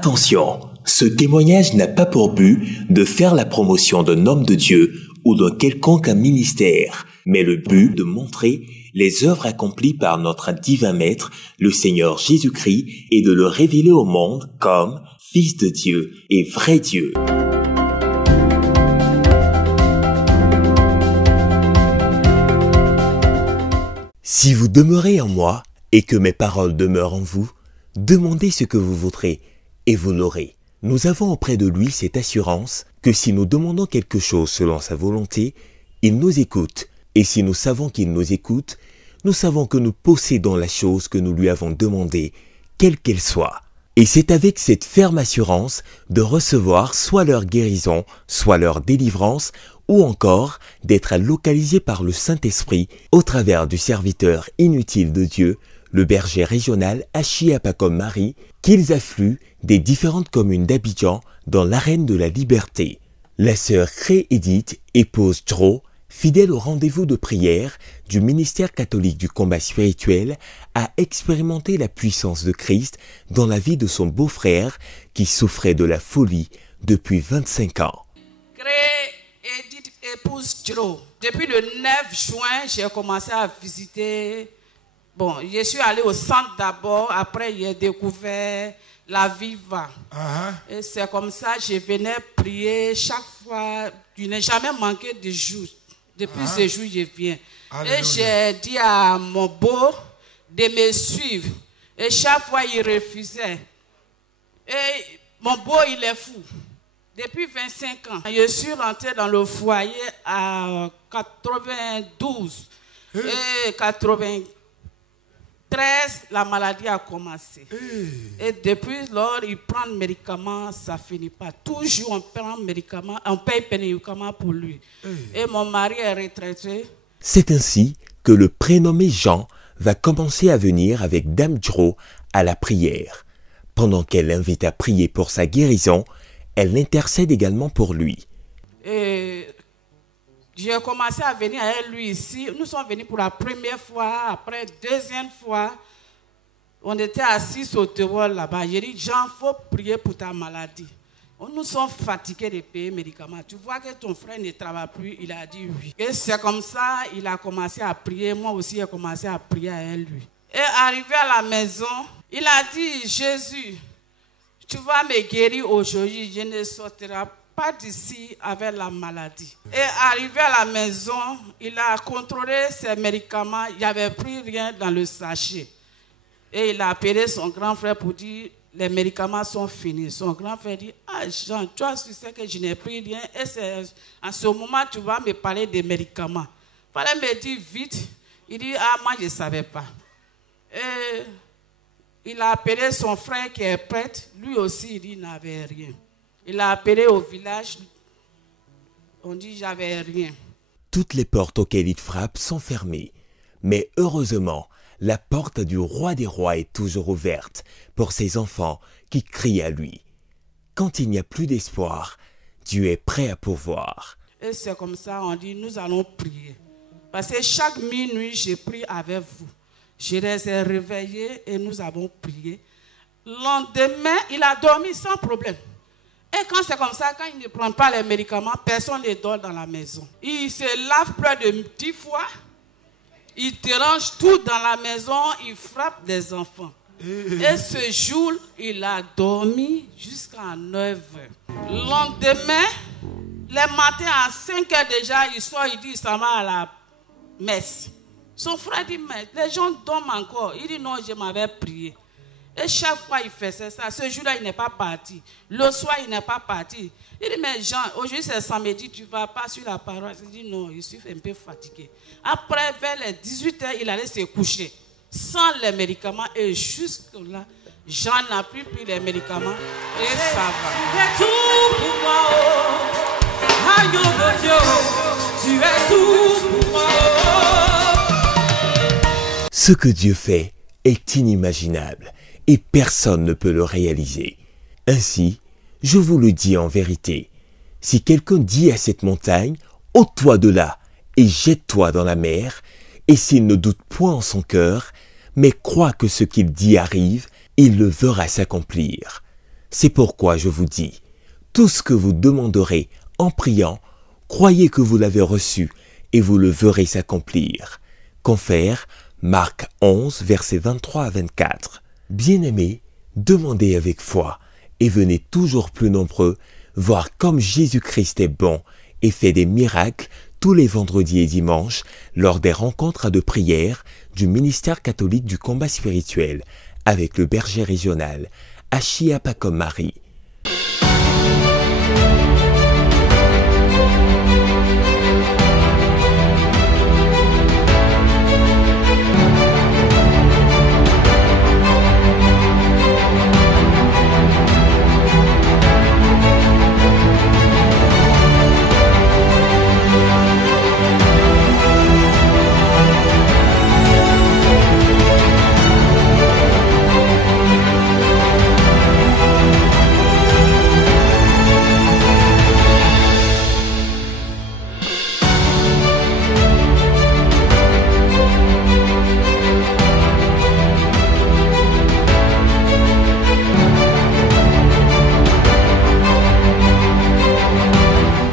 Attention, ce témoignage n'a pas pour but de faire la promotion d'un homme de Dieu ou d'un quelconque ministère, mais le but de montrer les œuvres accomplies par notre divin Maître, le Seigneur Jésus-Christ, et de le révéler au monde comme Fils de Dieu et vrai Dieu. Si vous demeurez en moi et que mes paroles demeurent en vous, demandez ce que vous voudrez et vous l'aurez. Nous avons auprès de lui cette assurance que si nous demandons quelque chose selon sa volonté, il nous écoute. Et si nous savons qu'il nous écoute, nous savons que nous possédons la chose que nous lui avons demandée, quelle qu'elle soit. Et c'est avec cette ferme assurance de recevoir soit leur guérison, soit leur délivrance, ou encore d'être localisés par le Saint-Esprit au travers du serviteur inutile de Dieu, le berger régional Achiapakom Marie, qu'ils affluent des différentes communes d'Abidjan dans l'arène de la liberté. La sœur Cré Edith, épouse Dro, fidèle au rendez-vous de prière du ministère catholique du combat spirituel, a expérimenté la puissance de Christ dans la vie de son beau-frère qui souffrait de la folie depuis 25 ans. Cré Edith, épouse Dro. Depuis le 9 juin, j'ai commencé à visiter. Bon, je suis allé au centre d'abord, après j'ai découvert la Viva. Et c'est comme ça que je venais prier chaque fois. Je n'ai jamais manqué de jour. Depuis ce jour, je viens. Alléluia. Et j'ai dit à mon beau de me suivre. Et chaque fois, il refusait. Et mon beau, il est fou. Depuis 25 ans, je suis rentré dans le foyer à 92 et 93. La maladie a commencé. Et depuis lors, il prend le médicament, ça ne finit pas. Toujours on prend le médicament, on paye le médicament pour lui. Et mon mari est retraité. C'est ainsi que le prénommé Jean va commencer à venir avec Dame Dro à la prière. Pendant qu'elle l'invite à prier pour sa guérison, elle intercède également pour lui. Et j'ai commencé à venir avec lui ici. Nous sommes venus pour la première fois. Après, deuxième fois, on était assis au terroir là-bas. J'ai dit, Jean, il faut prier pour ta maladie. Nous sommes fatigués de payer les médicaments. Tu vois que ton frère ne travaille plus. Il a dit oui. Et c'est comme ça, il a commencé à prier. Moi aussi, j'ai commencé à prier avec lui. Et arrivé à la maison, il a dit, Jésus, tu vas me guérir aujourd'hui. Je ne sortirai pas d'ici avec la maladie. Et arrivé à la maison, il a contrôlé ses médicaments. Il n'y avait plus rien dans le sachet. Et il a appelé son grand frère pour dire, les médicaments sont finis. Son grand frère dit, ah Jean, toi tu sais que je n'ai pris rien. Et c'est en ce moment tu vas me parler des médicaments. Il fallait me dire vite. Il dit, ah moi je ne savais pas. Et il a appelé son frère qui est prêtre. Lui aussi il dit, il n'avait rien. Il a appelé au village, on dit j'avais rien. Toutes les portes auxquelles il frappe sont fermées. Mais heureusement, la porte du roi des rois est toujours ouverte pour ses enfants qui crient à lui. Quand il n'y a plus d'espoir, Dieu est prêt à pourvoir. Et c'est comme ça, on dit nous allons prier. Parce que chaque minuit, je prie avec vous. Je les ai réveillés et nous avons prié. Le lendemain, il a dormi sans problème. Et quand c'est comme ça, quand il ne prend pas les médicaments, personne ne dort dans la maison. Il se lave plus de 10 fois. Il dérange tout dans la maison. Il frappe des enfants. Et ce jour, il a dormi jusqu'à 9 heures. Le lendemain, les matins à 5 heures déjà, il sort, il dit, ça va à la messe. Son frère dit, mais les gens dorment encore. Il dit, non, je m'avais prié. Et chaque fois, il faisait ça. Ce jour-là, il n'est pas parti. Le soir, il n'est pas parti. Il dit, mais Jean, aujourd'hui, c'est samedi, tu ne vas pas sur la parole. Il dit, non, je suis un peu fatigué. Après, vers les 18 heures, il allait se coucher sans les médicaments. Et jusque-là, Jean n'a plus pris les médicaments. Et ça va. Tu es tout pour moi, oh. Agneau de Dieu, tu es tout pour moi, oh. Ce que Dieu fait est inimaginable. Et personne ne peut le réaliser. Ainsi, je vous le dis en vérité, si quelqu'un dit à cette montagne, ôte-toi de là et jette-toi dans la mer, et s'il ne doute point en son cœur, mais croit que ce qu'il dit arrive, il le verra s'accomplir. C'est pourquoi je vous dis, tout ce que vous demanderez en priant, croyez que vous l'avez reçu et vous le verrez s'accomplir. Confère Marc 11, versets 23 à 24. Bien-aimés, demandez avec foi et venez toujours plus nombreux voir comme Jésus-Christ est bon et fait des miracles tous les vendredis et dimanches lors des rencontres de prière du ministère catholique du combat spirituel avec le berger régional Achia Pacom Marie.